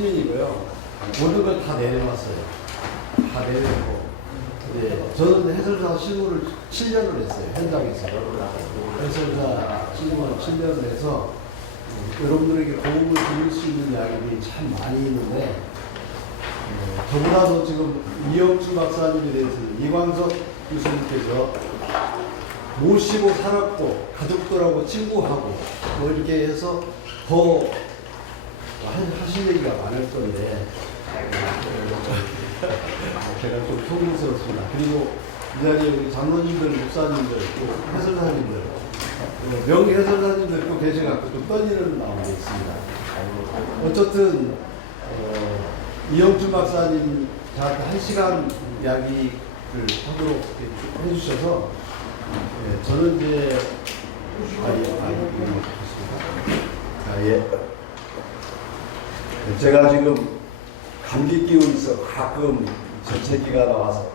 시민이고요. 모든 걸 다 내려놨어요. 다 내려놓고. 저는 해설사 실무를 7년을 했어요. 현장에서. 해설사 실무를 7년을 해서 여러분들에게 도움을 드릴 수 있는 이야기들이 참 많이 있는데, 저보다도 지금 이영춘 박사님에 대해서 이광석 교수님께서 모시고 살았고 가족들하고 친구하고 뭐 이렇게 해서 더 하실 얘기가 많을 건데 제가 좀 소문스럽습니다. 그리고 이 자리에 우리 장로님들, 목사님들, 또 해설사님들, 명예 해설사님들 또 계셔갖고 좀 떨리는 마음이 있습니다. 어쨌든 이영춘 박사님 저한테 1시간 이야기를 하도록 해주셔서 저는 이제 제가 지금 감기 기운이 있어 가끔 재채기가 나와서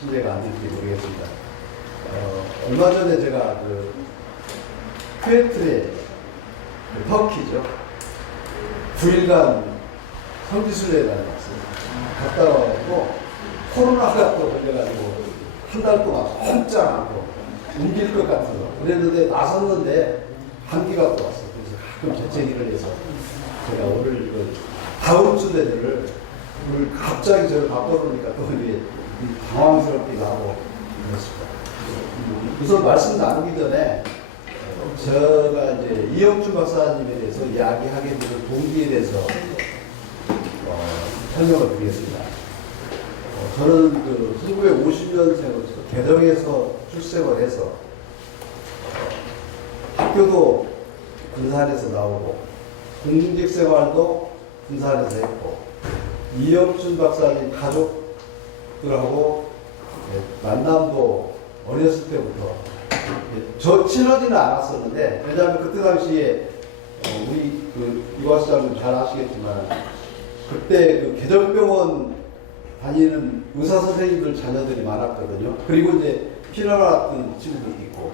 실례가 안 될지 모르겠습니다. 얼마 전에 제가 쿠웨이트에 터키죠. 9일간 성지순례에 다녀왔어요. 갔다 와가지고 코로나가 또 걸려가지고 한 달 동안 혼자 않고 옮길 것 같은 거 그랬는데 나섰는데 감기가 또 왔어요. 그래서 가끔 재채기를 해서 제가 오늘 이거 다음 주 내를 오늘 갑자기 저를 바꿔놓으니까 또 이게 당황스럽기도 하고 그렇습니다. 우선 말씀 나누기 전에 제가 이제 이영춘 박사님에 대해서 이야기하게 되는 동기에 대해서 설명을 드리겠습니다. 저는 1950년생으로 개정에서 출생을 해서 학교도 군산에서 나오고 공직 생활도 군산에서 했고 이영춘 박사님 가족들하고 만남도 어렸을 때부터 저 친하지는 않았었는데 왜냐하면 그때 당시에 우리 이과수장님 잘 아시겠지만 그때 개정병원 다니는 의사 선생님들 자녀들이 많았거든요. 그리고 이제 피나왔던 친구들도 있고.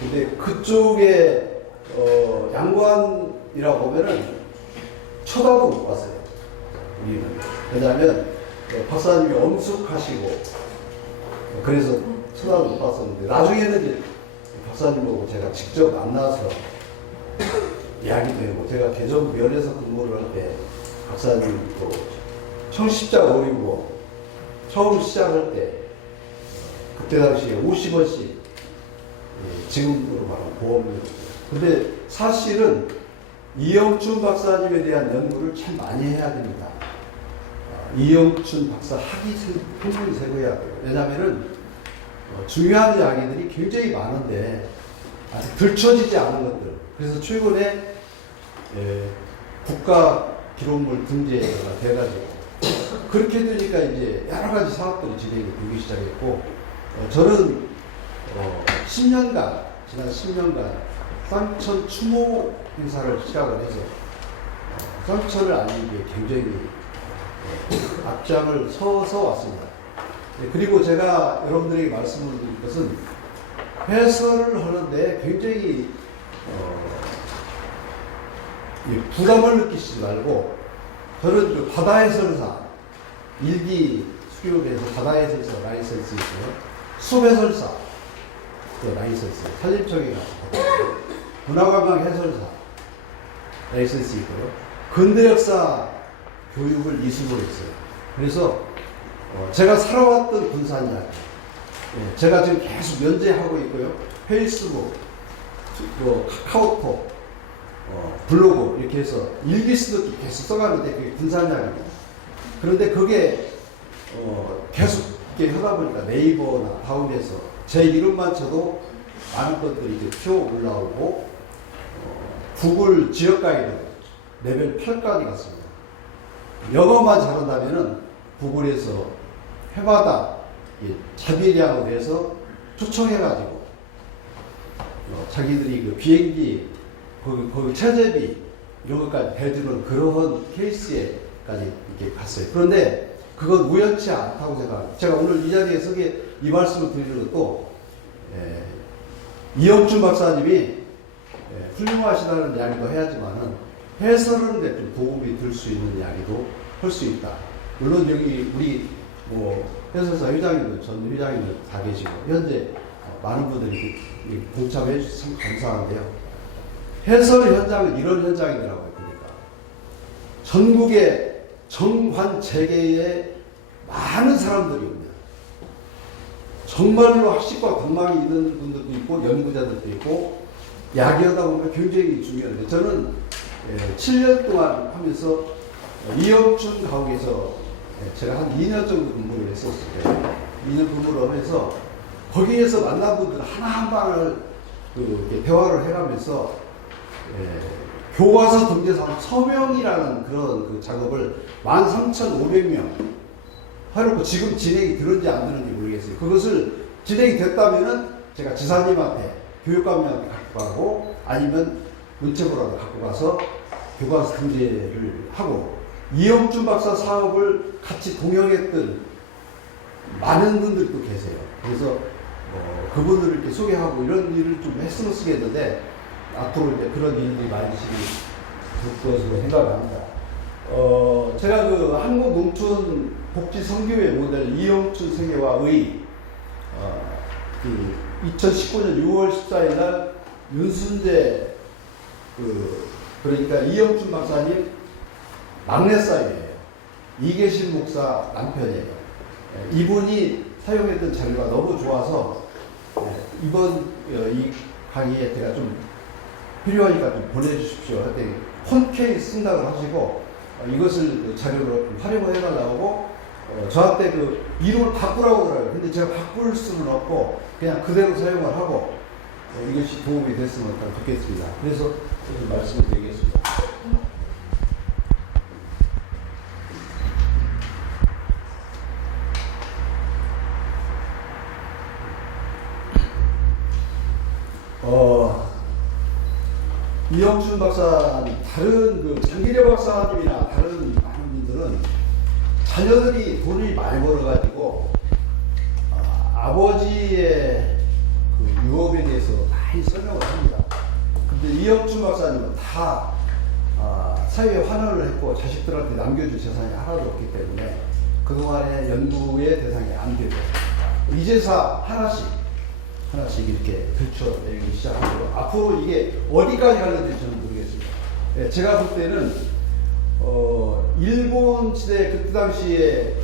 근데 그쪽에 양관이라고 보면은 쳐다도 못 봤어요. 우리는. 왜냐하면 박사님이 엄숙하시고 그래서 쳐다도 못 봤었는데 나중에는 이제 박사님 보고 제가 직접 만나서 이야기도 하고 제가 개정면에서 근무를 할 때 박사님 또 청십자 오리고 처음 시작할 때 그때 당시에 50원씩 지금으로 말하면 보험료였어요. 근데 사실은 이영춘 박사님에 대한 연구를 참 많이 해야 됩니다. 이영춘 박사 학위 평균이 세고야 돼요. 왜냐하면은 중요한 이야기들이 굉장히 많은데 아직 들춰지지 않은 것들. 그래서 최근에 국가 기록물 등재가 돼가지고 그렇게 되니까 이제 여러 가지 사업들이 진행이 되기 시작했고, 저는 10년간, 지난 10년간 쌍천 추모 행사를 시작을 해서 쌍천을 알리는 게 굉장히 앞장을 서서 왔습니다. 그리고 제가 여러분들에게 말씀을 드릴 것은 해설을 하는데 굉장히 부담을 느끼시지 말고 저는 바다 해설사 일기 수료에서 바다 해설사 라이센스 있고요. 숲 해설사 라이센스 산림청에 가서 문화관광 해설사 라이센스 있고요. 근대역사 교육을 이수를 했어요. 그래서 제가 살아왔던 군산 이야기 제가 지금 계속 연재하고 있고요. 페이스북, 카카오톡, 블로그 이렇게 해서 일기 쓰듯이 계속 써가는데 그게 군산 이야기입니다. 그런데 그게 계속 이렇게 하다 보니까 네이버나 다운해서 제 이름만 쳐도 많은 것들이 이제 튀어 올라오고 구글 지역 가이드 레벨 8까지 갔습니다. 영어만 잘한다면은 구글에서 해마다 자기량으로 해서 초청해가지고 자기들이 그 비행기 거기 체제비 이런 것까지 대주는 그런 케이스에까지 이렇게 갔어요. 그런데 그건 우연치 않다고 생각합니다. 제가 오늘 이 자리에서 이 말씀을 드리는 것도 이영춘 박사님이 훌륭하시다는 이야기도 해야지만은 해설하는데 좀 도움이 될 수 있는 이야기도 할 수 있다. 물론 여기 우리 뭐 해설사 회장님들, 전 회장님들 다 계시고 현재 많은 분들이 동참해 주셔서 참 감사한데요. 해설 현장은 이런 현장이더라고요. 그러니까 전국의 정관체계에 많은 사람들이 옵니다. 정말로 학식과 방망이 있는 분들도 있고 연구자들도 있고 야기하다 보면 굉장히 중요한데 저는 7년 동안 하면서 이영춘 가옥에서 제가 한 2년 정도 근무를 했었어요. 2년 근무를 하면서 거기에서 만난 분들 하나 한 방을 대화를 해가면서 교과서 등재상 서명이라는 그런 그 작업을 13,500명 해놓고 지금 진행이 되는지 안 되는지 모르겠어요. 그것을 진행이 됐다면은 제가 지사님한테 교육감님한테 갖고 가고 아니면 문체부라도 갖고 가서 교과서 등재를 하고 이영춘 박사 사업을 같이 동역했던 많은 분들도 계세요. 그래서 그분들을 이렇게 소개하고 이런 일을 좀 했으면 쓰겠는데 앞으로 이제 그런 일들이 많이 있을 것으로 생각을 합니다. 제가 그 한국농촌복지선교회 모델 이영춘 세계화의 그 2019년 6월 14일 날 윤순재 그러니까 이영춘 박사님 막내딸이에요. 이계신 목사 남편이에요. 이분이 사용했던 자료가 너무 좋아서 이번 이 강의에 제가 좀 필요하니까 좀 보내주십시오 했더니 폰케이 쓴다고 하시고 이것을 자료로 활용을 해달라고 저한테 그 이름을 바꾸라고 그러더라고요. 근데 제가 바꿀 수는 없고 그냥 그대로 사용을 하고 이것이 도움이 됐으면 좋겠습니다. 그래서 말씀을 드리겠습니다. 이영춘 박사님, 다른 그 장기려 박사님이나 다른 많은 분들은 자녀들이 돈을 많이 벌어가지고 아버지의 그 유업에 대해서 많이 설명을 합니다. 근데 이영춘 박사님은 다 사회에 환원을 했고 자식들한테 남겨줄 재산이 하나도 없기 때문에 그동안의 연구의 대상이 안 되고 이제사 하나씩 이렇게 들춰내기 시작하고 앞으로 이게 어디까지 갈는지 저는 모르겠습니다. 제가 볼 때는 일본 시대 그때 당시에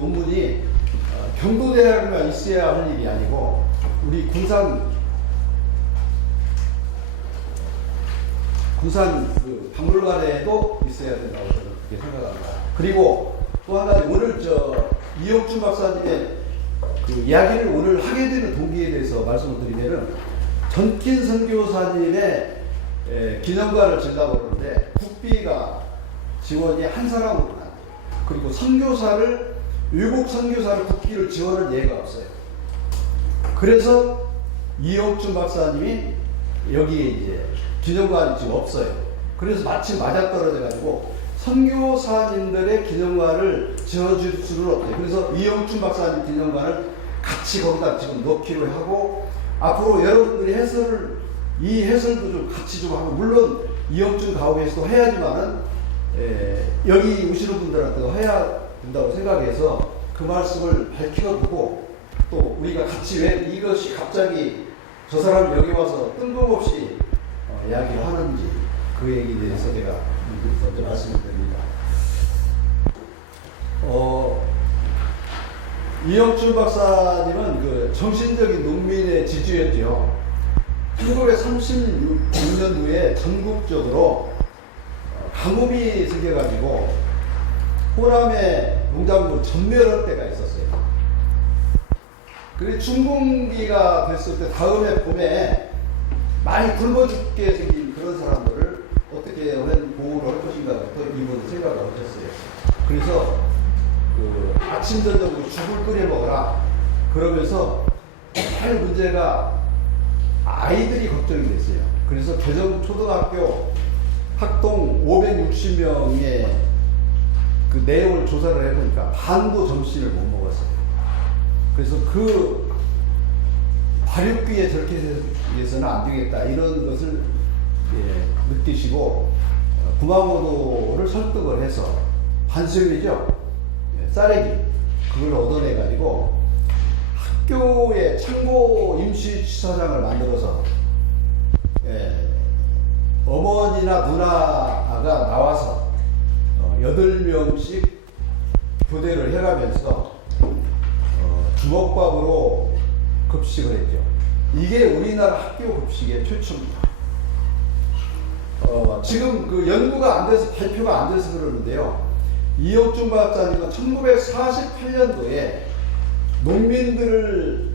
논문이 경도대학만 있어야 할 일이 아니고 우리 군산 그 박물관에도 있어야 된다고 저는 그렇게 생각합니다. 그리고 또 한 가지 오늘 이영춘 박사님의 그 이야기를 오늘 하게 되는 동기에 대해서 말씀을 드리면은 전킨 선교사님의 기념관을 지으려고 그러는데 국비가 지원이 한 사람으로는 안 돼요. 그리고 선교사를 외국 선교사를 국비를 지원할 예가 없어요. 그래서 이영춘 박사님이 여기에 이제 기념관이 지금 없어요. 그래서 마침 맞아떨어져가지고 선교사님들의 기념관을 지어줄 수는 없어요. 그래서 이영춘 박사님 기념관을 같이 거기다 지금 넣기로 하고 앞으로 여러분들이 이 해설도 좀 같이 좀 하고 물론 이영춘 가옥에서도 해야지만은 여기 오시는 분들한테도 해야 된다고 생각해서 그 말씀을 밝혀두고 또 우리가 같이 왜 이것이 갑자기 저 사람이 여기 와서 뜬금없이 이야기를 하는지 그 얘기에 대해서 제가 먼저 말씀을 드립니다. 이영춘 박사님은 그 정신적인 농민의 지주였죠. 1936년도에 전국적으로 가뭄이 생겨가지고 호남의 농작물 전멸할 때가 있었어요. 그리고 춘궁기가 됐을 때 다음에 봄에 많이 굶어 죽게 생긴 그런 사람들을 어떻게 보호를 할 것인가부터 이분은 생각을 하셨어요. 그래서 그 아침 저녁으로 죽을 끓여 먹어라 그러면서 할 문제가 아이들이 걱정이 됐어요. 그래서 개정초등학교 학동 560명의 그 내용을 조사를 해보니까 반도 점심을 못 먹었어요. 그래서 그 발육기에 저렇게 해서는 안 되겠다 이런 것을 느끼시고 구마모도를 설득을 해서 반수율이죠. 쌀래기 그걸 얻어내가지고 학교에 창고 임시주차장을 만들어서 어머니나 누나가 나와서 8명씩 교대를 해가면서 주먹밥으로 급식을 했죠. 이게 우리나라 학교 급식의 최초입니다. 지금 그 연구가 안 돼서 발표가 안 돼서 그러는데요. 이혁준 박사님은 1948년도에 농민들을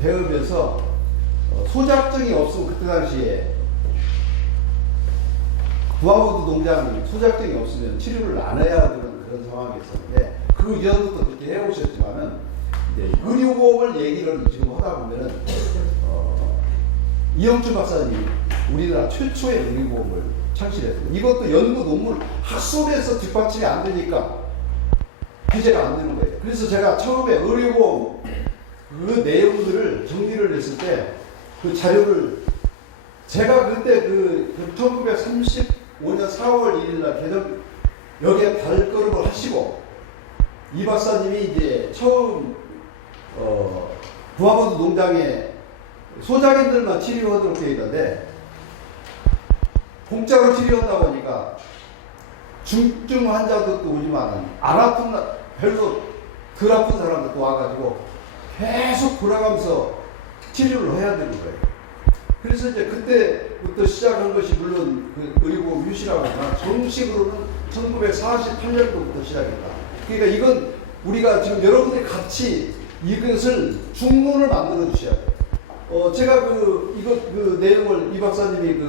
대으면서 소작증이 없으면 그때 당시에 구마모도 농장 소작증이 없으면 치료를 안 해야 되는 그런 상황이 있었는데 그 이전부터 그렇게 해오셨지만은 이제 의료보험을 얘기를 지금 하다 보면은 이영준 박사님이 우리나라 최초의 의료보험을 창시했습니다. 이것도 연구 논문 학술에서 뒷받침이 안 되니까 규제가 안 되는 거예요. 그래서 제가 처음에 의료보험 그 내용들을 정리를 했을 때 그 자료를 제가 그때 1935년 4월 1일 날 개정 여기에 발걸음을 하시고 이 박사님이 이제 처음 구마모도 농장에 소작인들만 치료하도록 되어 있는데 공짜로 치료한다 보니까 중증 환자들도 오지만 안 아픈 별로 덜 아픈 사람들도 와가지고 계속 돌아가면서 치료를 해야 되는 거예요. 그래서 이제 그때부터 시작한 것이 물론 그 의료보험 유시라고 하지만 정식으로는 1948년도부터 시작했다. 그러니까 이건 우리가 지금 여러분들이 같이 이것을 중론을 만들어 주셔야 돼요. 제가 그 내용을 이 박사님이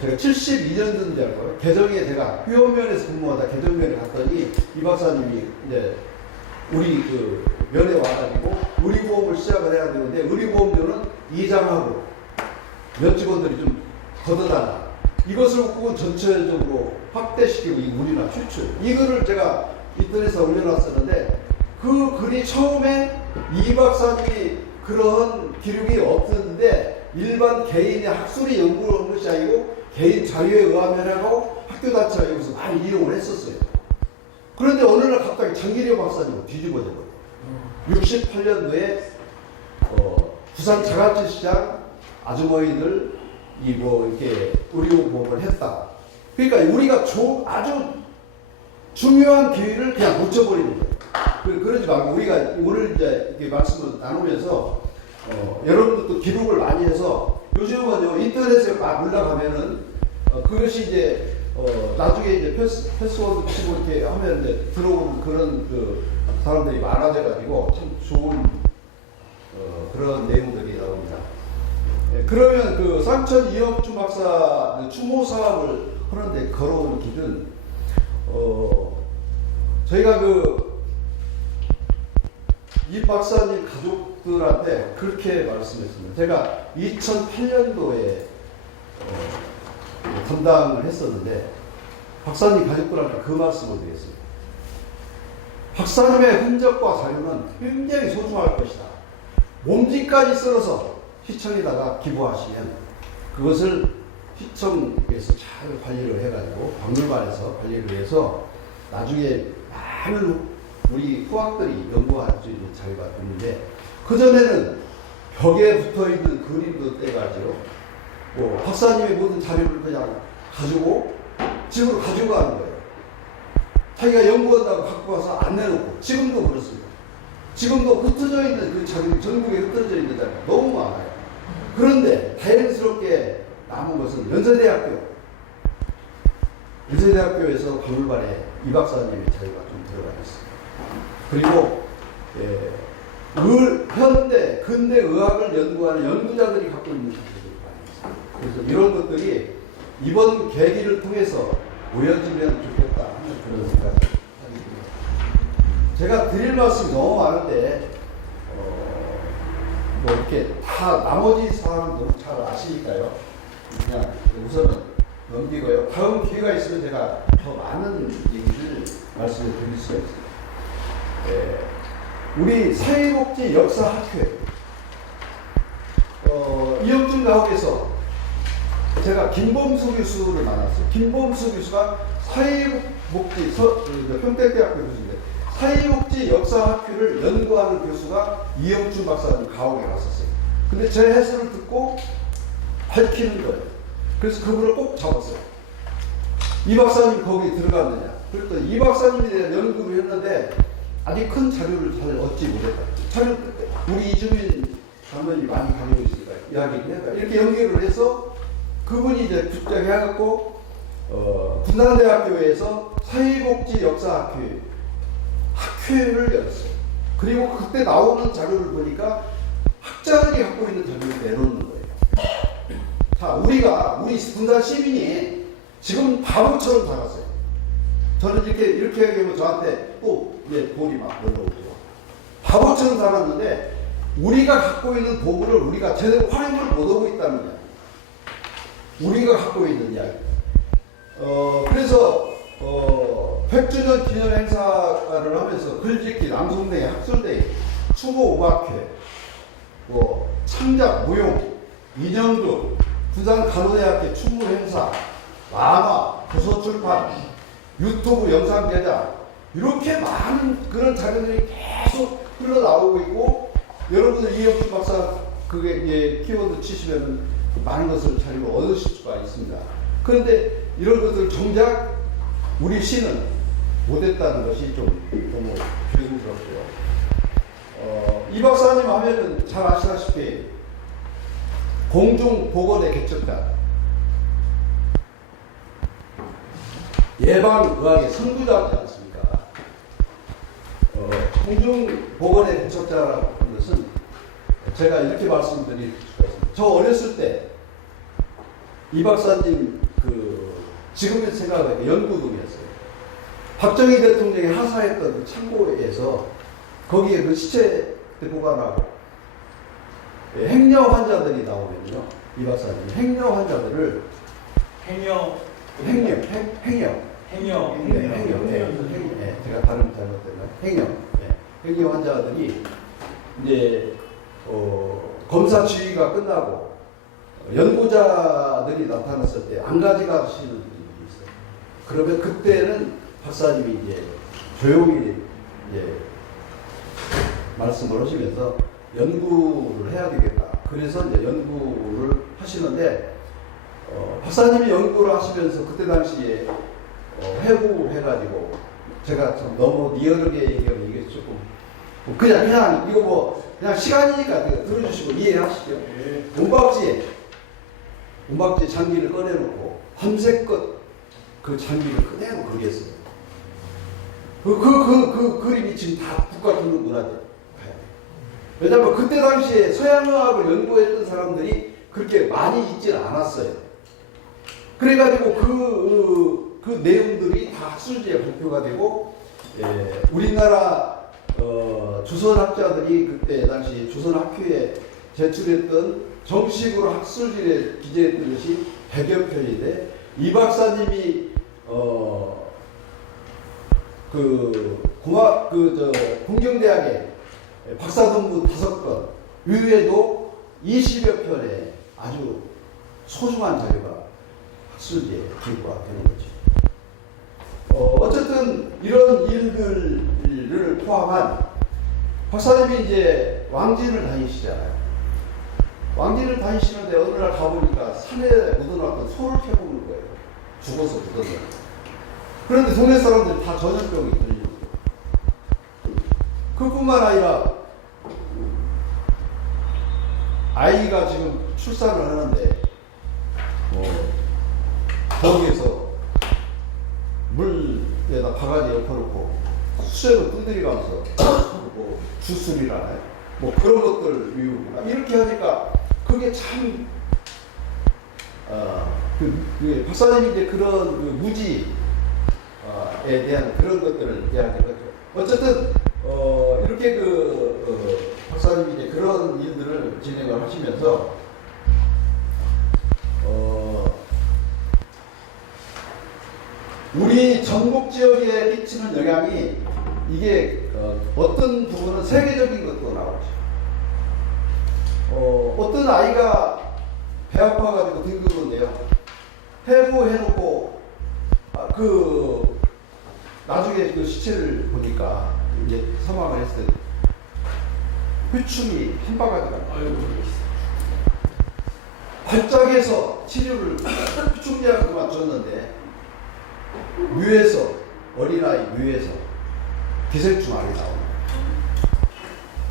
제가 72년도인지 알 거예요. 개정에 제가 휴업면에서 근무하다 개정면에 갔더니 이 박사님이 이제 우리 면에 와가지고 의료보험을 시작을 해야 되는데 의료보험료는 이장하고 몇 직원들이 좀 걷어달라. 이것을 꼭 전체적으로 확대시키고 우리나라 최초. 이거를 제가 인터넷에 올려놨었는데 그 글이 처음에 이 박사님이 그런 기록이 없었는데 일반 개인의 학술이 연구를 한 것이 아니고 개인 자료에 의하면 하고 학교단체가 여기서 많이 이용을 했었어요. 그런데 어느 날 갑자기 장기려 박사님은 뒤집어져 버려요. 68년도에 부산 자갈치시장 아주머니들 이렇게 의료보험을 했다. 그러니까 우리가 아주 중요한 기회를 그냥 놓쳐버리는 거예요. 그러지 말고 우리가 오늘 이제 이렇게 말씀을 나누면서 여러분들도 기록을 많이 해서 요즘은 인터넷에 막 올라가면은 그것이 이제 나중에 이제 패스워드 치고 이렇게 하면 이제 들어오는 그런 사람들이 많아져가지고 참 좋은 그런 내용들이 나옵니다. 그러면 상천 이혁준 박사 추모 사업을 하는데 걸어온 길은 저희가 이 박사님 가족들한테 그렇게 말씀했습니다. 제가 2008년도에 담당을 했었는데 박사님 가족들한테 그 말씀을 드렸습니다. 박사님의 흔적과 자료는 굉장히 소중할 것이다. 몸집까지 썰어서 시청에다가 기부하시면 그것을 시청에서 잘 관리를 해가지고 박물관에서 관리를 해서 나중에 많은 우리 후학들이 연구할 수 있는 자료가 있는데 그전에는 벽에 붙어있는 그림도 떼가지고 박사님의 모든 자료를 그냥 가지고 집으로 가지고 가는 거예요. 자기가 연구한다고 갖고 와서 안 내놓고 지금도 그렇습니다. 지금도 흩어져 있는 그 자료, 전국에 흩어져 있는 자료가 너무 많아요. 그런데 다행스럽게 남은 것은 연세대학교에서 박물관에 이 박사님의 자료가 좀 들어가 있습니다. 그리고 현대, 근대 의학을 연구하는 연구자들이 갖고 있는 자료들이 많이 있습니다. 그래서 이런 것들이 이번 계기를 통해서 모여지면 좋겠다 하는 그런 생각이 듭니다. 제가 드릴 말씀이 너무 많은데 이렇게 다 나머지 사람도 잘 아시니까요. 그냥 우선은 넘기고요. 다음 기회가 있으면 제가 더 많은 얘기를 말씀을 드릴 수가 있습니다. 우리 사회복지 역사학회 이혁준 가옥에서 제가 김범수 교수를 만났어요. 김범수 교수가 사회복지, 평택대학교 교수인데, 사회복지 역사학회를 연구하는 교수가 이영준 박사님 가옥에 갔었어요. 근데 제 해설을 듣고 밝히는 거예요. 그래서 그분을 꼭 잡았어요. 이 박사님 거기 들어갔느냐. 그랬더니 이 박사님에 대한 연구를 했는데 아직 큰 자료를 잘 얻지 못했다. 자료 우리 이주민 장관이 많이 가지고 있으니까 이야기를 했다. 이렇게 연결을 해서 그분이 이제 부탁해갖고 군산대학교에서 사회복지 역사학회 학회를 열었어요. 그리고 그때 나오는 자료를 보니까 학자들이 갖고 있는 자료를 내놓는 거예요. 자, 우리 군산 시민이 지금 바보처럼 살았어요. 저는 이렇게 얘기하면 저한테 또 볼이 막 올라오죠. 바보처럼 살았는데 우리가 갖고 있는 도구를 우리가 제대로 활용을 못하고 있다는 거야. 우리가 갖고 있는 이야기. 그래서 100주년 기념 행사를 하면서 글짓기, 낭송대회, 학술대회, 추모 오각회, 창작, 무용, 인형극, 부산 간호대학교 충무 행사, 만화, 도서출판, 유튜브 영상 제작, 이렇게 많은 그런 자료들이 계속 흘러나오고 있고, 여러분들 이영준 박사 그게 키워드 치시면 많은 것을 자료를 얻으실 수가 있습니다. 그런데 이런 것들 정작 우리 시는 못했다는 것이 좀 너무 죄송스럽고요. 이 박사님 하면은 잘 아시다시피 공중보건의 개척자, 예방의학의 선구자지 않습니까? 공중보건의 개척자라는 것은 제가 이렇게 말씀드릴 수가 있습니다. 저 어렸을 때 이 박사님 지금의 생각하면 연구동이었어요. 박정희 대통령이 하사했던 그 창고에서 거기에 그 시체 보관하고 행여 환자들이 나오면요, 이 박사님 행여 환자들을 행여 제가 발음 잘못됐나요? 행여 환자들이 이제 검사 지휘가 끝나고 연구자들이 나타났을 때 안 가져가시는 분들이 있어요. 그러면 그때는 박사님이 이제 조용히 이제 말씀을 하시면서 연구를 해야 되겠다. 그래서 이제 연구를 하시는데 박사님이 연구를 하시면서 그때 당시에 해부해가지고 제가 좀 너무 리얼하게 얘기하면 이게 조금 그냥 이거 그냥 시간이니까 들어주시고 이해하시죠. 은박지에 장비를 꺼내놓고 밤새껏 그 장비를 그대로 그리겠어요. 그 그림이 지금 다 국가교육 문화재. 왜냐하면 그때 당시에 서양의학을 연구했던 사람들이 그렇게 많이 있지 않았어요. 그래가지고 그 내용들이 다 학술지에 발표가 되고, 우리나라 조선학자들이 그때 당시 조선학회에 제출했던 정식으로 학술지에 기재했던 것이 100여 편인데, 이 박사님이 공경대학에 박사논문 5건 이외에도 20여 편의 아주 소중한 자료가 학술지에 기부가 되는 거죠. 어쨌든 이런 일들을 포함한 박사님이 이제 왕진을 다니시잖아요. 왕진을 다니시는데 어느 날 가보니까 산에 묻어놨던 소를 캐보는 거예요. 죽어서 묻었어요. 그런데 동네 사람들 다 전염병이 걸리는 거예요. 그뿐만 아니라 아이가 지금 출산을 하는데 거기에서 물에다 바가지 엎어놓고 수세로 뜯어가면서 주술이라나요? 그런 것들 미우고 이렇게 하니까 그게 참 박사님이 이제 그런 무지에 대한 그런 것들을 이야기하죠. 어쨌든 이렇게 박사님이 이제 그런 일들을 진행을 하시면서 우리 전국 지역에 끼치는 영향이 이게 어떤 부분은 세계적인 것도 나오죠. 어떤 아이가 배 아파가지고 등급인데요. 해부해놓고 나중에 그 시체를 보니까 이제 사망을 했을 때 회충이 한 바가지가 발작해서 치료를 회충제약만 줬는데 뇌에서 어린아이 뇌에서 기생충 알이 나옵니다.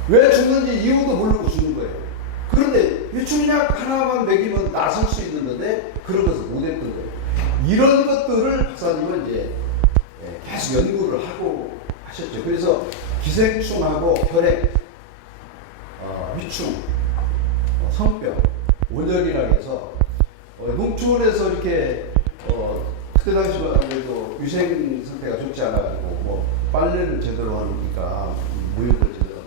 왜 죽는지 이유도 모르고 죽는 거예요. 그런데 회충약 하나만 먹이면 나설 수 있는데 그런 것을 못했던 거예요. 이런 것들을 박사님은 이제 계속 연구를 하고 하셨죠. 그래서 기생충하고 혈액, 위충, 성병, 온열이라고 해서 농촌에서 이렇게 그때 당시만 해도 위생 상태가 좋지 않아가지고 뭐 빨래를 제대로 하니까 무역을 제대로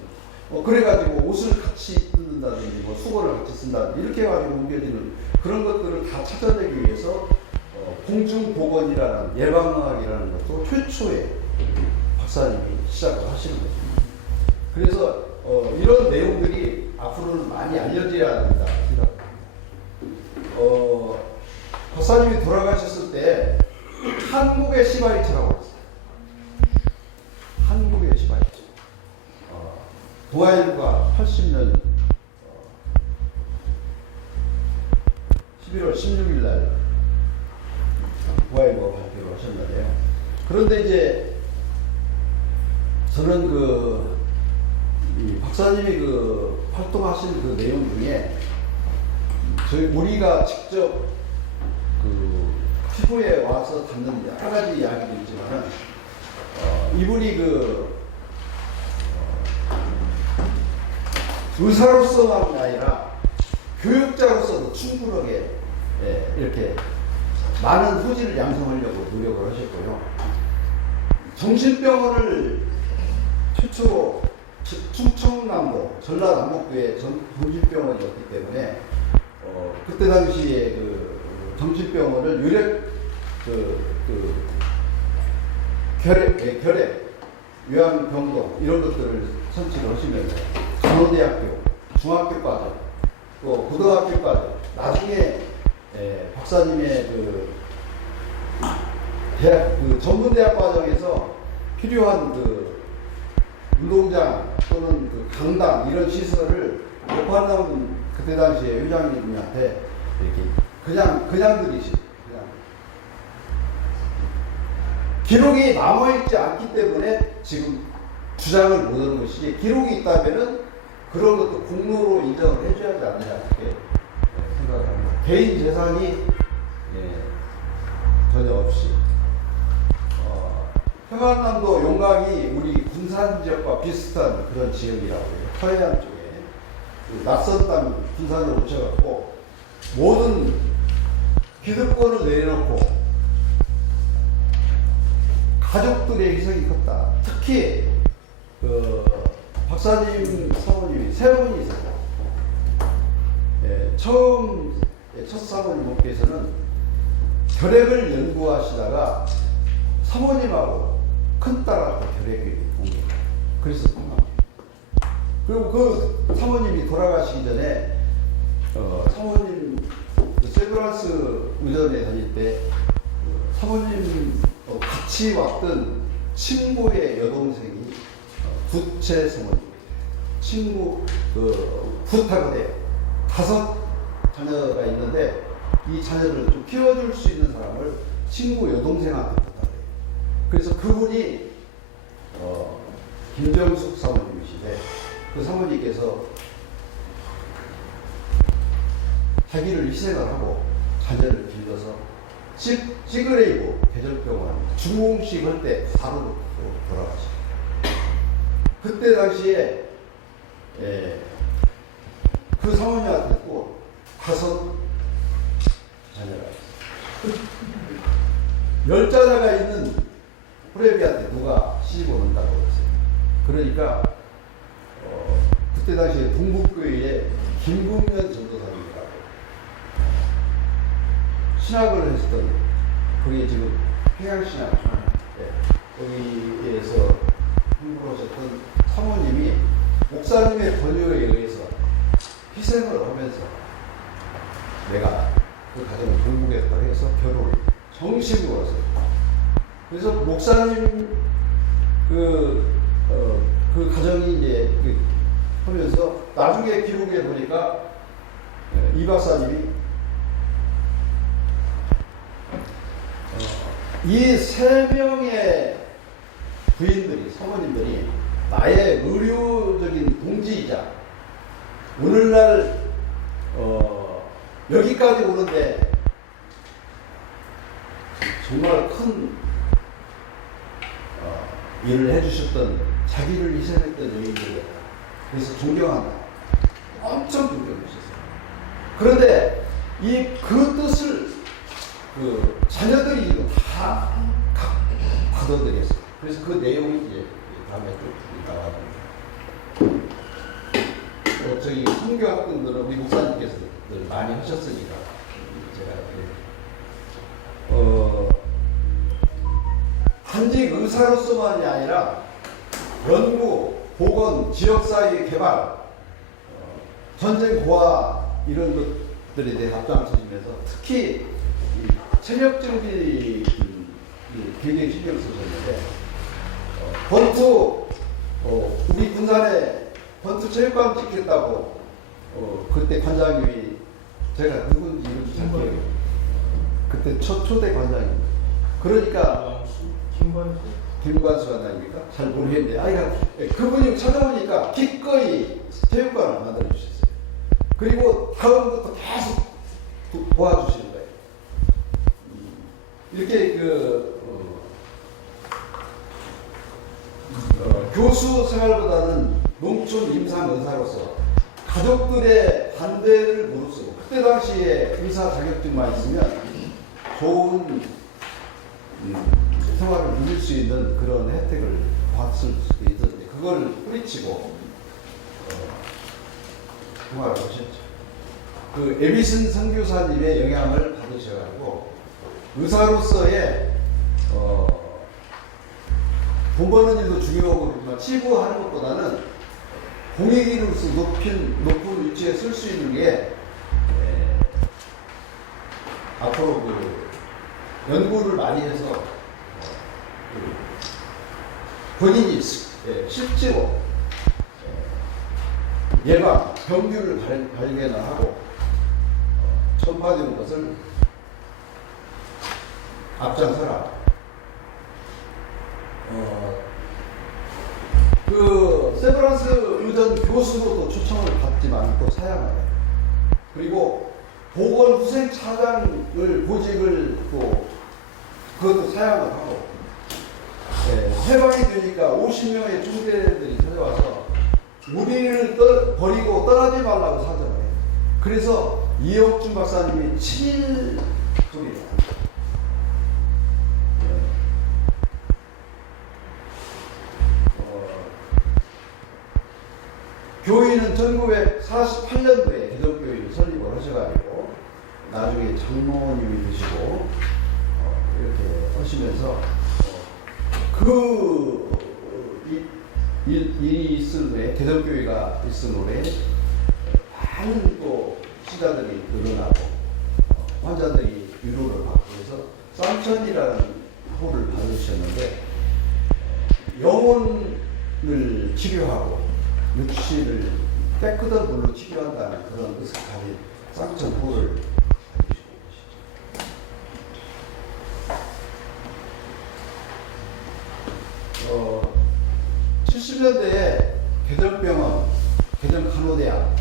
하고 그래가지고 옷을 같이 입는다든지 뭐 수건을 같이 쓴다든지 이렇게 해가지고 옮겨지는 그런 것들을 다 찾아내기 위해서 공중보건이라는 예방의학이라는 것도 최초에 박사님이 시작을 하시는 거죠. 그래서 이런 내용들이 앞으로는 많이 알려져야 합니다. 박사님이 돌아가셨을 때 한국의 시바이처라고 했어요. 한국의 시바이처. 도하일과 80년 11월 16일 날 도하일과 발표를 하셨는데요. 그런데 이제 저는 박사님이 활동하신 그 내용 중에 우리가 직접 피부에 와서 닿는 여러 가지 이야기도 있지만 이분이 의사로서만이 아니라 교육자로서도 충분하게 이렇게 많은 후지를 양성하려고 노력을 하셨고요. 정신병원을 최초로 충청남도 전라남북도의 정신병원이었기 때문에 그때 당시에 정신병원을 결핵, 요양병동 이런 것들을 선치를 하시면서 간호대학교, 중학교과정, 또 고등학교과정, 나중에 박사님의 전문대학 과정에서 필요한 운동장 또는 강당 이런 시설을 오판남 그때 당시에 회장님한테 이렇게 그냥 들이시 기록이 남아있지 않기 때문에 지금 주장을 못하는 것이지 기록이 있다면은 그런 것도 공로로 인정을 해줘야 하지 않느냐 이렇게 생각을 합니다. 개인 재산이 전혀 없이 평안남도 용강이 우리 군산 지역과 비슷한 그런 지역이라고 해요. 서해안 쪽에 낯선 땅 군산으로 오셔갖고 모든 기득권을 내려놓고 가족들의 희생이 컸다. 특히 박사님 사모님이 세 분이 있었고 처음 첫 사모님께서는 결핵을 연구하시다가 사모님하고 큰딸한테 결핵이 온 거예요. 그래서 그리고 그 사모님이 돌아가시기 전에 사모님 세브란스 의전에 다닐 때 사모님 같이 왔던 친구의 여동생이 부채 사모님 친구 부탁을 해요. 5 자녀가 있는데 이 자녀를 좀 키워줄 수 있는 사람을 친구 여동생한테 부탁해요. 그래서 그분이 김정숙 사모님이신데 그 사모님께서 자기를 희생을 하고 자녀를 길러서 시그레이브 대전병원 중공식 할 때 바로 돌아가시고 그때 당시에 그 사모님한테 꼭 5 자녀가 있어요. 10자녀가 있는 프레비한테 누가 시집 오는다고 했어요. 그러니까 그때 당시에 동북교회에 김국면 전도사님이라고 신학을 했었던 그게 지금 평양신학 거기에서 공부하셨던 사모님이 목사님의 권유에 의해서 희생을 하면서 내가 그 가정을 돌보겠다 해서 결혼 그 가정이 이제 하면서 나중에 기록에 보니까 이 박사님이 이 세 명의 부인들이, 사모님들이 나의 의료적인 동지이자 오늘날 여기까지 오는데 정말 큰 일을 해주셨던, 자기를 희생했던 여인들이었다. 그래서 존경한다. 엄청 존경해주셨어요. 그런데 그 뜻을 자녀들이 지금 다 받아들였어요. 그래서 그 내용이 이제 다음에 또 나와갑니다. 저희 선교학생들은 우리 목사님께서 많이 하셨으니까 제가 단지 의사로서만이 아니라 연구, 보건, 지역사회 개발, 전쟁 고아 이런 것들에 대해 앞장서시면서 특히 체력 정비 굉장히 신경 쓰셨는데 권투 우리 군산에 권투 체육관 짓겠다고 그때 관장님이 제가 누군지 이름도 잘 기억해요. 그때 초대 관장입니다. 그러니까 김관수 관장입니까? 잘 모르겠는데 그분이 찾아오니까 기꺼이 체육관을 만들어 주셨어요. 그리고 다음부터 계속 도와주시는 거예요. 이렇게 교수 생활보다는 농촌 임상 의사로서 가족들의 반대를 무릅쓰고 그때 당시에 의사 자격증만 있으면 좋은 생활을 누릴 수 있는 그런 혜택을 받을 수도 있었는데 그걸 뿌리치고 생활을 하셨죠. 그 에비슨 선교사님의 영향을 받으셔가지고 의사로서의 돈 버는 일도 중요하고 그렇지만 치부하는 것보다는 공익인으로서 높은 위치에 쓸 수 있는 게 앞으로 연구를 많이 해서 본인이 실제로 예방, 병균을 발견하고 전파되는 것을 앞장서라. 세브란스 의전 교수도 또 초청을 받지만 또 사양하네. 그리고 보건 후생 차장을 보직을 또 그것도 사양을 하고 해방이 되니까 50명의 중대들이 찾아와서 우리를 버리고 떠나지 말라고 사정을 해요. 그래서 이혁준 박사님이 7일 소리를 교인은 1948년도에 기독교인을 설립을 하셔가지고 나중에 장로님이 되시고 이렇게 하시면서 이 있을 후에 기독교회가 있을 후에 많은 또 시자들이 늘어나고 환자들이 위로를 받고 그래서 쌍천이라는 호를 받으셨는데 영혼을 치료하고 육신을 깨끗한 물로 치료한다는 그런 뜻을 가진 쌍천호를 가지고 계시고 70년대에 개정병원, 개정간호대학,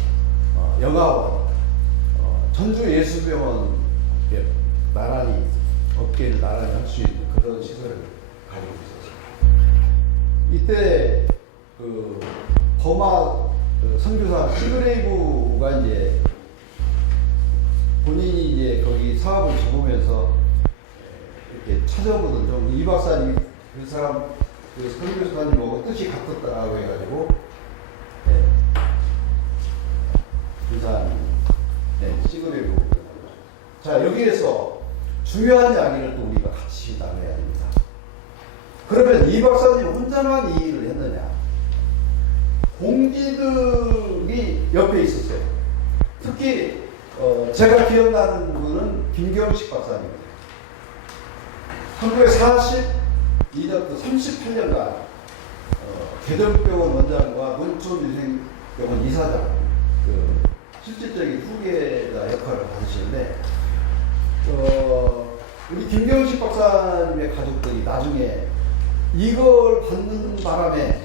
영화원, 전주예술병원 나란히 업계를 나란히 할 수 있는 그런 시설을 가지고 있었습니다. 이때 버마 선교사 시그레이브가 이제 본인이 이제 거기 사업을 접으면서 이렇게 찾아보던 이 박사님이 그 사람 그 선교사님하고 뜻이 같았다라고 해가지고 부산 시그레이브. 자, 여기에서 중요한 이야기를 또 우리가 같이 나눠야 됩니다. 그러면 이 박사님 혼자만 이 일을 했느냐? 공지들이 옆에 있었어요. 특히 제가 기억나는 분은 김경식 박사님입니다. 1942년부터 38년간 개정병원 원장과 논촌위생병원 이사장 그 실질적인 후계자 역할을 받으시는데 우리 김경식 박사님의 가족들이 나중에 이걸 받는 바람에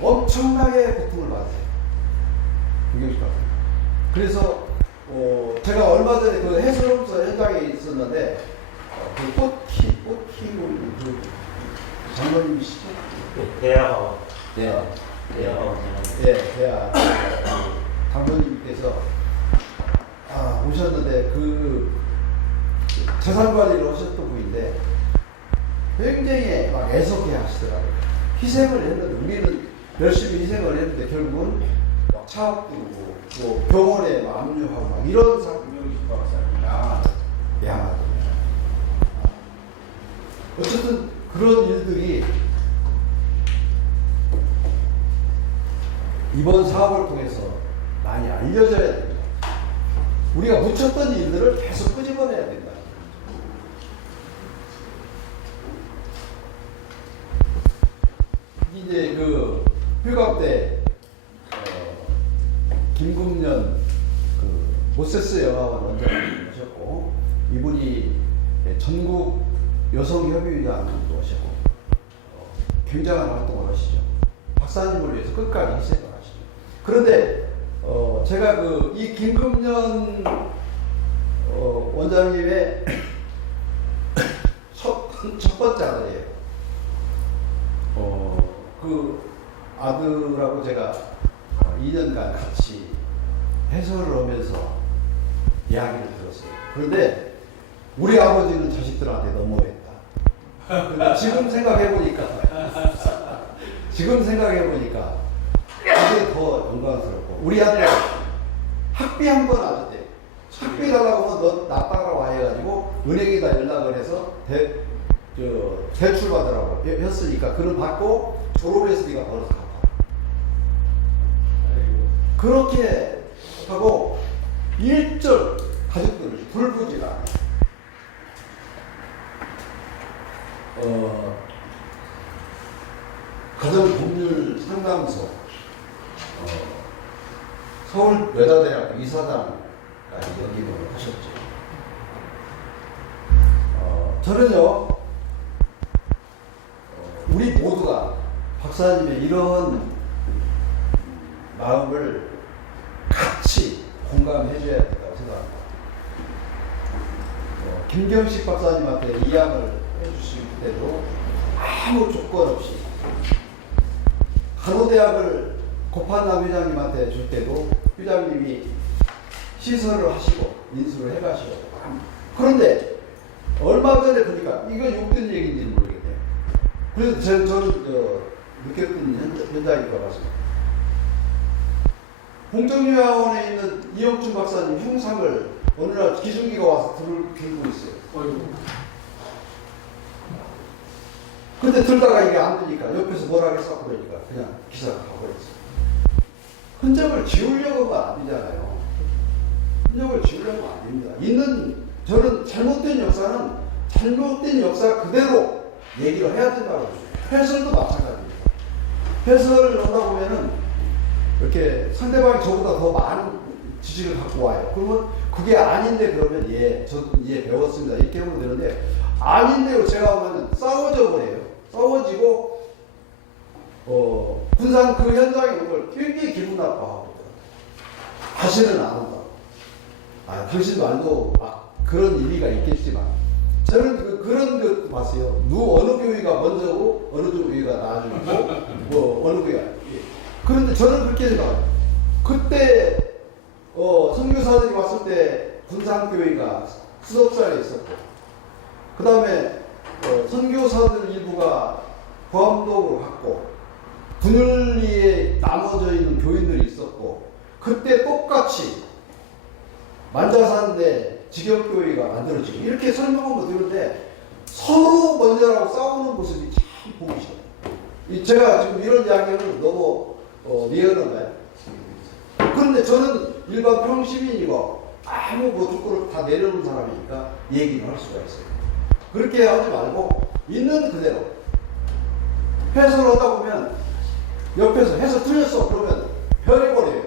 엄청나게 고통을 받으세요. 김경식 박사. 그래서 제가 얼마 전에 그 해수업소 현장에 있었는데 그 꽃키우는 그 장로님이시죠? 대야. 네. 대야. 예, 대야 장로님께서 오셨는데 그 재산 관리를 하셨던 분인데 굉장히 막 애석해 하시더라고요. 희생을 했는데 우리는 열심히 희생을 했는데 결국은 막 차업 두고 또 병원에 막 압류하고 막 이런 김경식 박사님 양하더군요. 어쨌든 그런 일들이 이번 사업을 통해서 많이 알려져야 됩니다. 우리가 묻혔던 일들을 계속 끄집어내야 된다. 이제 그 휴가 때 김금년 그 모세스 영화관 원장님 오셨고 이분이 전국 여성협의회장님도 오셨고 굉장한 활동을 하시죠. 박사님을 위해서 끝까지 희생을 하시죠. 그런데 제가 그 이 김금년 원장님의 첫 번째 아들이에요. 그 아들하고 제가 2년간 같이 해설을 하면서 이야기를 들었어요. 그런데 우리 아버지는 자식들한테 너무했다. 지금 생각해보니까 그게 더 영광스럽고 우리 아들 학비 한 번 안 줬대요. 학비 달라고 하면 너 나 따라와 해가지고 은행에다 연락을 해서 대출 받으라고 했으니까 그걸 받고 졸업해서 네가 벌어서 갚아. 그렇게 하고 일절 가족들을 돌보지가 않아요. 가정법률 상담소 서울 여자대학교 이사장까지 역임을 하셨죠. 저는요 우리 모두가 박사님의 이런 마음을 같이 공감해줘야 된다고 생각합니다. 김경식 박사님한테 이양을 해주실 때도 아무 조건 없이 간호대학을 고판남 회장님한테 줄 때도 회장님이 시설을 하시고 인수를 해가시고 그런데 얼마 전에 보니까 이거 욕된 얘기인지 모르겠네요. 그래서 저는 느꼈던 현장일 것 같습니다. 공정요양원에 있는 이영춘 박사님 흉상을 어느 날 기중기가 와서 들고 있어요. 근데 들다가 이게 안 되니까 옆에서 뭐라 했어 그러니까 그냥 기사가 가버렸어요. 흔적을 지우려고 하면 안 되잖아요. 흔적을 지우려고 하면 안 됩니다. 저는 잘못된 역사는 잘못된 역사 그대로 얘기를 해야 된다고 해요. 해설도 마찬가지입니다. 해설을 하다 보면은 이렇게 상대방이 저보다 더 많은 지식을 갖고 와요. 그러면 그게 아닌데 그러면 저도 배웠습니다. 이렇게 하면 되는데 아닌데요. 제가 보면은 싸워져 버려요. 싸워지고 군산 그 현장에 온 걸 굉장히 기분 나빠하고 다시는 안 온다고. 당신 말도 그런 일리가 있겠지만 저는 그런 것도 봤어요. 어느 교회가 먼저고 어느 교회가 나중이고 어느 교회가 그런데 저는 그렇게 생각해요. 그때 선교사들이 왔을 때 군산교회가 수석사에 있었고 그 다음에 선교사들 일부가 고암동으로 갔고 분열리에 나눠져 있는 교인들이 있었고 그때 똑같이 만자산대 직역교회가 만들어지고 이렇게 설명하면 되는데 서로 먼저라고 싸우는 모습이 참 보기 싫어요. 제가 지금 이런 이야기는 너무 미안한가요? 그런데 저는 일반 평시민이고 아무 조건을 다 내려놓은 사람이니까 얘기를 할 수가 있어요. 그렇게 하지 말고 있는 그대로 해설을 하다 보면 옆에서 해서 틀렸어. 그러면 변해버려요.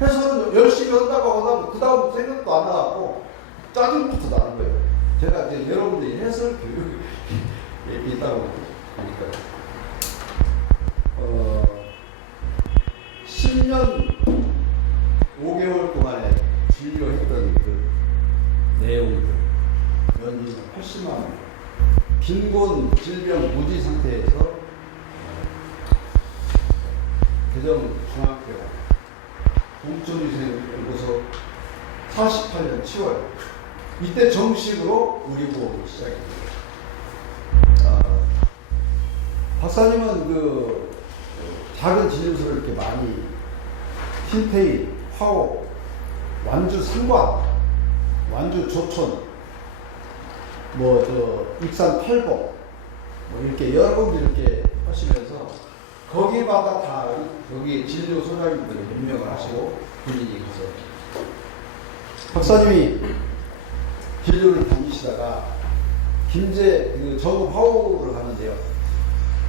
해서는 열심히 한다고 하다 그 다음 생각도 안 나고 짜증부터 나는 거예요. 제가 이제 여러분들이 해설 교육이 있다고 보니까 10년 5개월 동안에 진료했던 그 내용들 연이 80만 원 빈곤 질병 무지 상태에서 개정 중학교 공천위생연구소 48년 7월 이때 정식으로 우리 부업이 시작입니다. 박사님은 그 작은 진료소를 이렇게 많이 흰페이, 화옥, 완주 상관, 완주 조촌, 익산 팔복 이렇게 여러 군데 이렇게 하시면서 거기마다 다 여기 진료 소장님들을 임명을 하시고 본인이 가서 박사님이 진료를 다니시다가 김제 그 전국 화옥을 가는데요.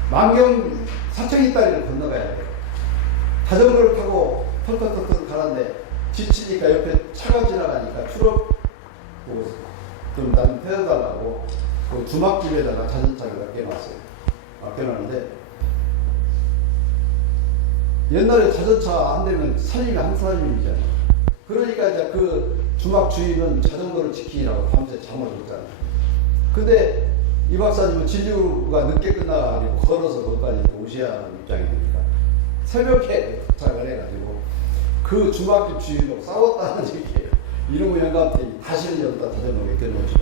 만경 사청이 다리를 건너가야 돼요. 자전거를 타고 털털털털 가는데 지치니까 옆에 차가 지나가니까 트럭 좀 나좀 태워달라고 그 주막집에다가 자전차를 맡겨놨어요. 맡겨놨는데 옛날에 자전차 한 대면 살림이 한 사람이잖아요. 그러니까 이제 그 주막 주인은 자전거를 지키라고 밤새 잠을 줬잖아요. 근데 이 박사님은 진료가 늦게 끝나가지고 걸어서 거기까지 오셔야 하는 입장이니까 새벽에 도착을 해가지고 그 주막집 주인하고 싸웠다는 얘기예요. 이러고 영감탱이 다시는 여기다 자전거 맡겨놓지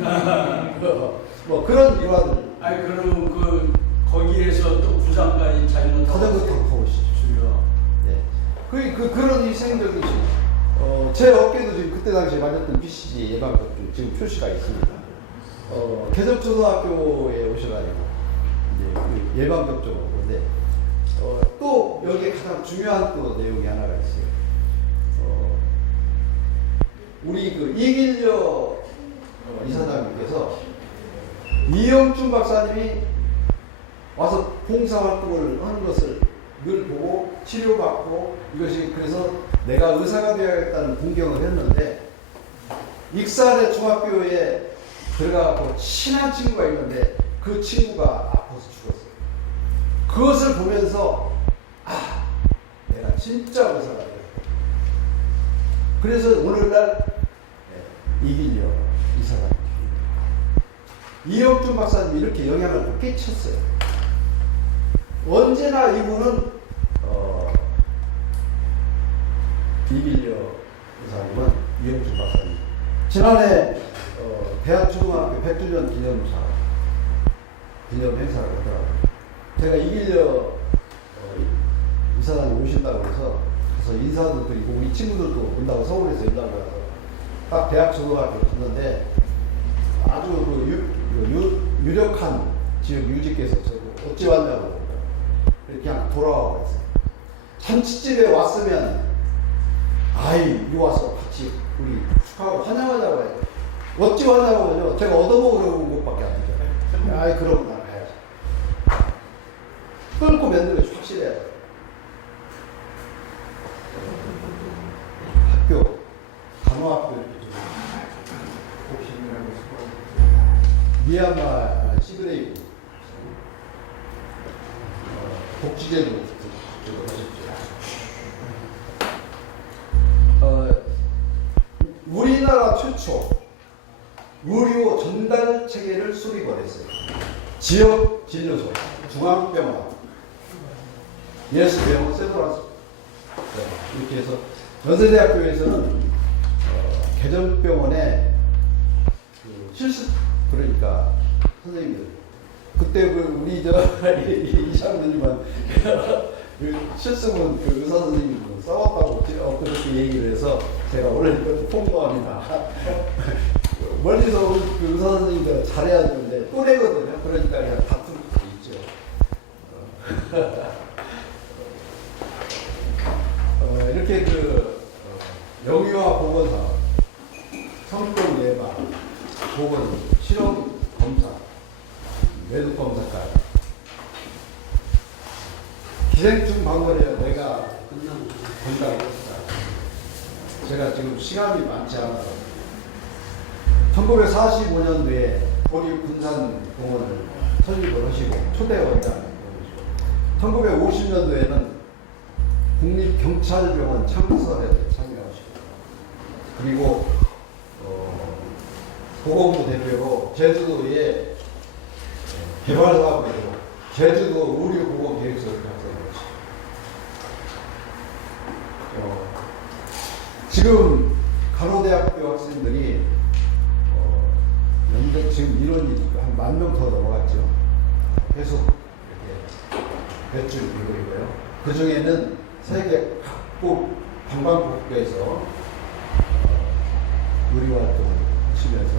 마. 뭐 그런 일화들. 아니 그럼 그 거기에서 또 부산까지 자전거 자전거 타고 가보시죠. 주요. 네. 그런 희생적인 제 어깨도 지금 그때 당시에 맞았던 BCG 예방접종 지금 표시가 있습니다. 개정초등학교에 오셔가지고 이제 그 예방접종을 보는데 또 여기에 가장 중요한 또 내용이 하나가 있어요. 우리 그 이길려 이사장님께서 이영춘 박사님이 와서 봉사활동을 하는 것을 늘 보고 치료받고 이것이 그래서 내가 의사가 되어야겠다는 공경을 했는데 익산의 중학교에 들어가고 친한 친구가 있는데 그 친구가 아파서 죽었어요. 그것을 보면서 내가 진짜 의사가 되었다. 그래서 오늘날 이길려 이사가 이영준 박사님이 이렇게 영향을 끼쳤어요. 언제나 이분은 이길려 이사님은 이영준 박사님 지난해 대한초등학교 100주년 기념 행사를 하더라고요. 제가 이길려 이사장님 오신다고 해서 가서 인사도 드리고 우리 친구들도 온다고 서울에서 연락을 와서 딱 대학초등학교 갔는데 아주 유력한 지역 유직께서 저거 어찌 왔냐고 그냥 돌아와 그랬어요. 잔치집에 왔으면 이리 와서 같이 우리 축하하고 환영하자고 해요. 어찌 왔냐고요. 제가 얻어먹으려고 온 것밖에 안 되죠. 그럼 난 가야지. 끊고 맺는 것이 확실해야 돼. 학교, 간호학교 이렇게 좀 미얀마 시그레이브 복지제도 하셨죠. 우리나라 최초 의료 전달 체계를 수립을 했어요. 지역 진료소, 중앙병원, 예수병원, 세브란스 이렇게 해서 연세대학교에서는 개정병원에 실습 그러니까 선생님들 그때 우리 이상들님은 실습은 의사 선생님하고 싸웠다고 그렇게 얘기를 해서 제가 오늘 폭로합니다. 멀리서 온 의사 선생님들 잘해야 되는데 또래거든요. 그러니까 그냥 다툴 수 있죠. 이렇게 영유아 보건사, 성병 예방, 보건, 실험 검사, 외두 검사까지 기생충 방문에 내가 본다고 제가 지금 시간이 많지 않아서 1945년도에 고립 군산공원을 설립을 하시고 초대 원장을 보시고 1950년도에는 국립경찰병원 창설에 참여하시고 그리고 보건부 대표로 제주도의 개발 사업으로 제주도 의료보건계획서를 작성했습니다. 지금 간호대학교 학생들이 연대 지금 인원이 한 10,000명 더 넘어갔죠. 계속 이렇게 배출이 되고 있고요. 그 중에는 세계 각국 방방곡곡에서 의료활동을 하시면서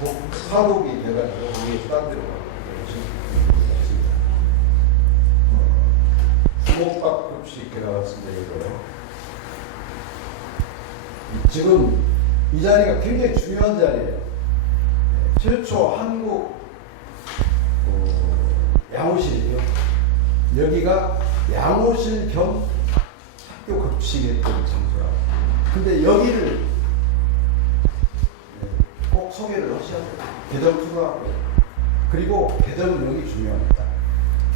꼭 사복이 돼가지고 거기에 수단대로 있습니다. 주목박급식 나왔습니다. 이거요. 지금 이 자리가 굉장히 중요한 자리예요. 최초 한국 양호실이요. 여기가 양호실 겸 학교 급식했던 장소라. 근데 여기를 꼭 소개를 하셔야 돼요. 개점초등학교. 그리고 개점역이 중요합니다.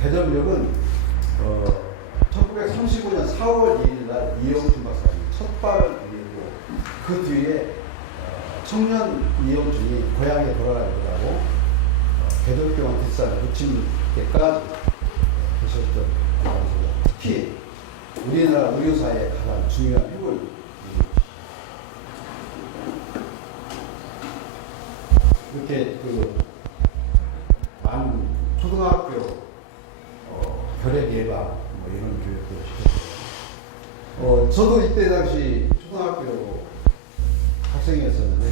개점역은 1935년 4월 2일 날 이영춘 박사님 첫 발을 내리고 그 뒤에 청년 이영춘이 고향에 돌아가려고 개돌병원 뒷산에 부침개까지 계셨던 장소가 특히 우리나라 의료사의 가장 중요한 획을 이렇게 많은 초등학교 결핵 예방 뭐 이런 교육도 시켰어요. 저도 이때 당시 초등학교 학생이었었는데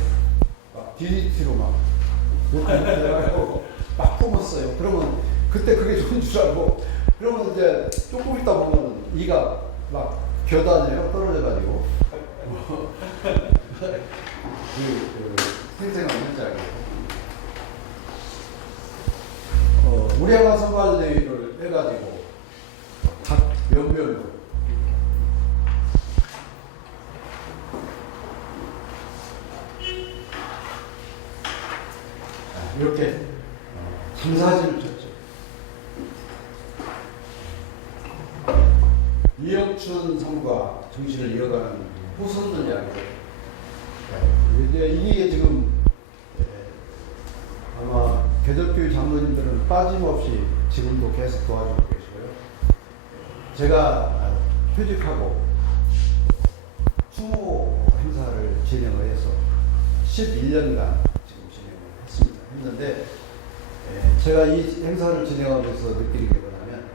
막 DDT로 막 막 뿜었어요. 그러면 그때 그게 좋은 줄 알고 그러면 이제 조금 있다 보면 이가 막 겨다녀요. 떨어져가지고 그 생생한 현장이에요. 우량한 선발대회를 해가지고 각 면별로 이렇게 감사진을 쳤죠. 이영춘 성과 정신을 이어가는 후손들 이야기죠. 이게 지금 아마 개덕교회 장로님들은 빠짐없이 지금도 계속 도와주고 계시고요. 제가 퇴직하고 추모 행사를 진행을 해서 11년간 지금 진행을 했습니다. 했는데 제가 이 행사를 진행하면서 느끼는 게 뭐냐면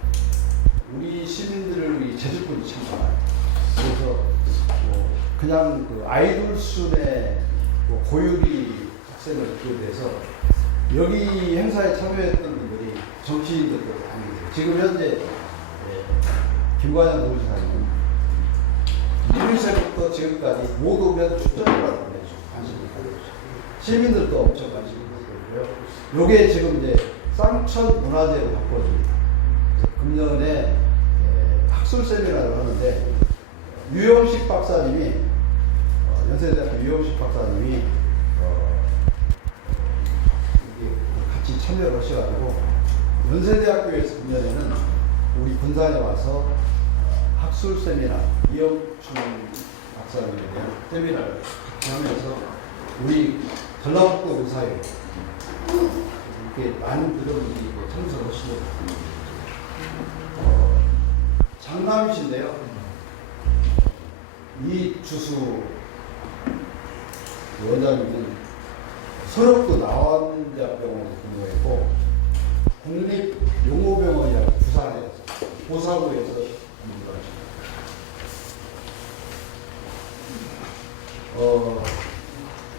우리 시민들을 위해 제주꾼이 참 많아요. 그래서 그냥 그 아이돌 순의 고유리 학생을 비롯해서 여기 행사에 참여했던 분들이 정치인들도 아니에요. 지금 현재 김관영 도지사님 1세부터 지금까지 못 오면 출전을 받는 관심을 가지고 시민들도 엄청 관심을 가지고 있고요. 요게 지금 이제 쌍천 문화재로 바꿔줍니다. 금년에 학술 세미나를 하는데 유영식 박사님이 연세대학교 유영식 박사님이 같이 참여를 하셔가지고 연세대학교에서 금년에는 우리 군산에 와서 학술 세미나 이영춘 박사님에 대한 세미나를 하면서 우리 전라북도 의사회 이렇게 많은 분들이 참석하시더라고요. 장남이신데요. 이주수 원장님은 서럽도 나원대학병원에서 근무했고 국립용호병원이라고 부산에서 보사구에서 근무를 하십니다.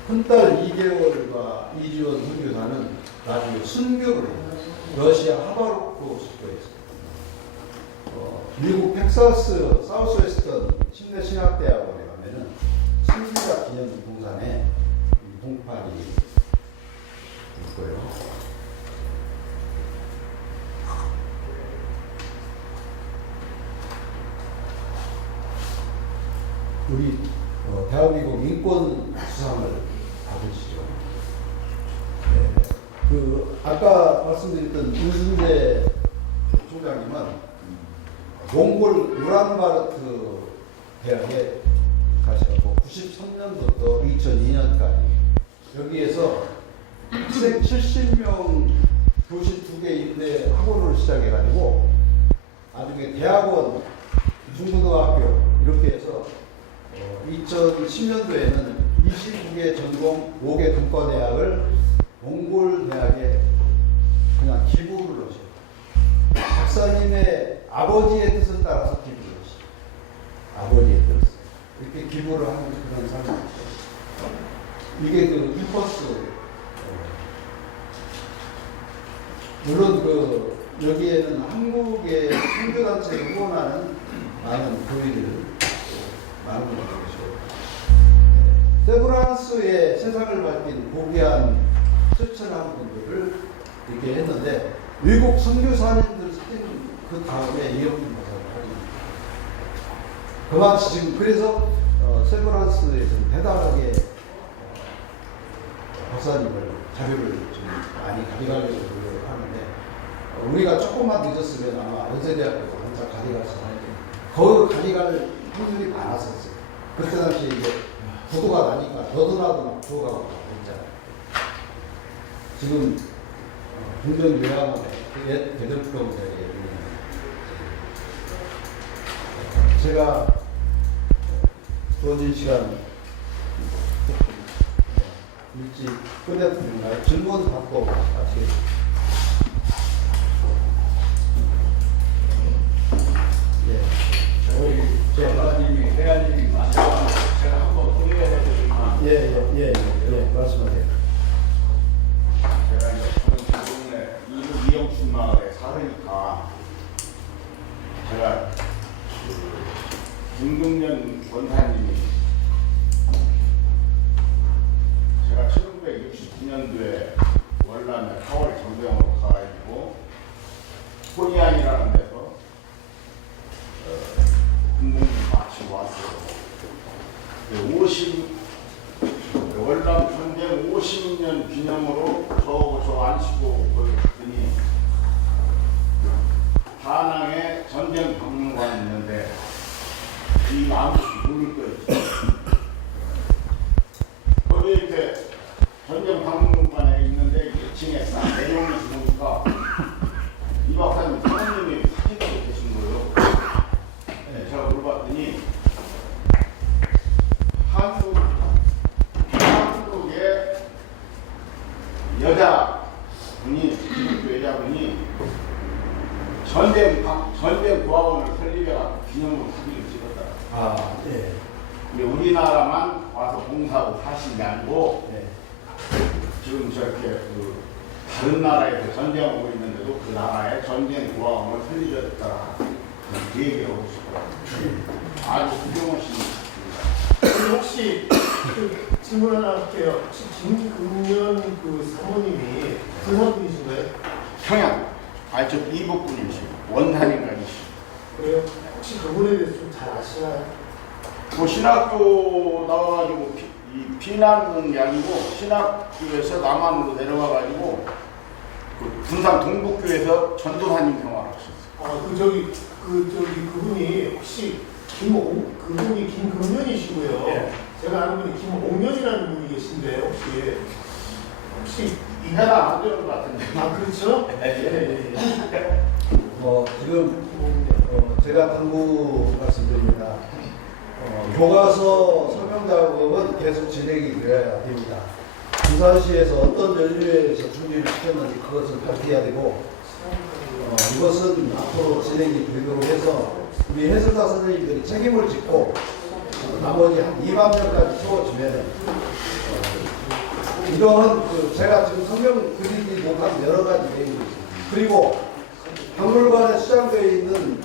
큰딸 2개월과 이지원 선교사는 나중에 순교를 러시아 하바로크 수도에서 미국 텍사스 사우스웨스턴 침례 신학대학원에 가면은 신신자 기념 동산에 봉판이 있고요. 우리 대한민국 인권 수상을 받으시죠. 네. 그 아까 말씀드렸던 윤순재 총장님은 몽골 우란바르트 대학에 가셔서 93년부터 2002년까지 여기에서 학생 70명 교실 2개 인대 학원을 시작해가지고 나중에 대학원, 중고등학교 이렇게 해서 2010년도에는 29개 전공 5개 분과대학을 몽골 대학에 그냥 기부를 하셔요. 박사님의 아버지의 뜻을 따라서 기부를 하셔요. 아버지의 뜻. 이렇게 기부를 하는 그런 상황이죠. 이게 그 캠퍼스. 물론 그 여기에는 한국의 선교단체를 후원하는 많은 교회들 많은 분들 계시고, 세브란스의 세상을 밝힌 고귀한 실천한 분들을 이렇게 했는데 외국 선교사님들 사진 그 다음에 이영준 박사를 하십니다. 그만치 지금 그래서 세브란스에서 대단하게 박사님을 자료를 좀 많이 가져가려고 노력을 하는데 우리가 조금만 늦었으면 아마 연세대학교도 혼자 가져갈 수 있는데 거의 가져갈 확률이 많았었어요. 그때 당시에 이제 부도가 나니까 너도나도 막 부도가 됐잖아요. 지금 굉장히 요양원에 옛 대전병원에 제가 주어진 시간 일찍 끝냈습니다. 질문 받고 같이. 저희 전라님이 회원님이 많아서 제가 한번 소개해 드리면 예, 말씀하세요. 제가 이제 저는 동네 이북 이영춘 마을에 살으니까 제가 김금년 권사님이 제가 1969년도에 월남에 4월 정병으로 가가지고 호리안이라는 데서 군복무 마치고 왔어요. 월남 전쟁 50년 기념으로 저 안시고 거기 갔더니 다낭에 전쟁 박물관이 있는데 이 아무도 모를 거예요. 거기 이렇게 전쟁 박물관에 있는데 2층에 싹 내려오는 보니까 이 박사님 사모님이 사진으로 계신 거예요. 네, 제가 물어봤더니 한국의 여자분이 기독교 여자분이 전쟁 고아원을 설립해서 기념으로 사진을 찍었다. 아, 네. 근데 우리나라만 와서 봉사하고 사신 게 아니고 네. 지금 저렇게 다른 나라에서 전쟁하고 있는데도 그 나라에 전쟁 고아원을 설립했다. 그 얘기를 하고 싶어요. 아주 훌륭하신 분입니다. 혹시 그 질문 하나 할게요. 혹시 김금년 그 사모님이 부산분이신가요? 평양, 저 이북분이시고 원산인간이시고 그래요? 혹시 그분에 대해서 좀 잘 아시나요? 뭐 신학교 나와가지고 피난은 게 아니고 신학교에서 남한으로 내려가가지고 그 군산 동북교에서 전도사님 생활하셨어요. 그분이 혹시 그분이 김금년이시고요. 예. 제가 아는 분이 김옥년이라는 분이 계신데 혹시 해당 안 되는 것 같은데. 아 그렇죠? 예. 지금 제가 당부 말씀드립니다. 교과서 설명 작업은 계속 진행이 되어야 됩니다. 부산시에서 어떤 연료에서 준비를 시켰는지 그것을 밝혀야 되고 이것은 앞으로 진행이 되도록 해서 우리 해설사 선생님들이 책임을 짓고 나머지 한 2만 명까지 채워주면은 이거는 제가 지금 설명드리지 못한 여러 가지 내용이 있습니다. 그리고 박물관에 수장되어 있는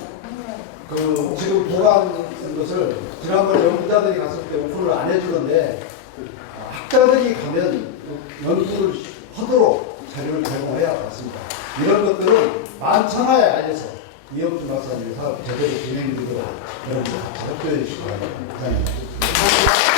지금 보관 것을 지난번에 연구자들이 갔을 때 오픈을 안 해주는데 학자들이 가면 연구를 하도록 자료를 제공해야 맞습니다. 이런 것들은 만천하에 알려서 이영준 박사님의 사업 제대로 진행되도록 여러분들 다 협조해 주시기 바랍니다. 감사합니다.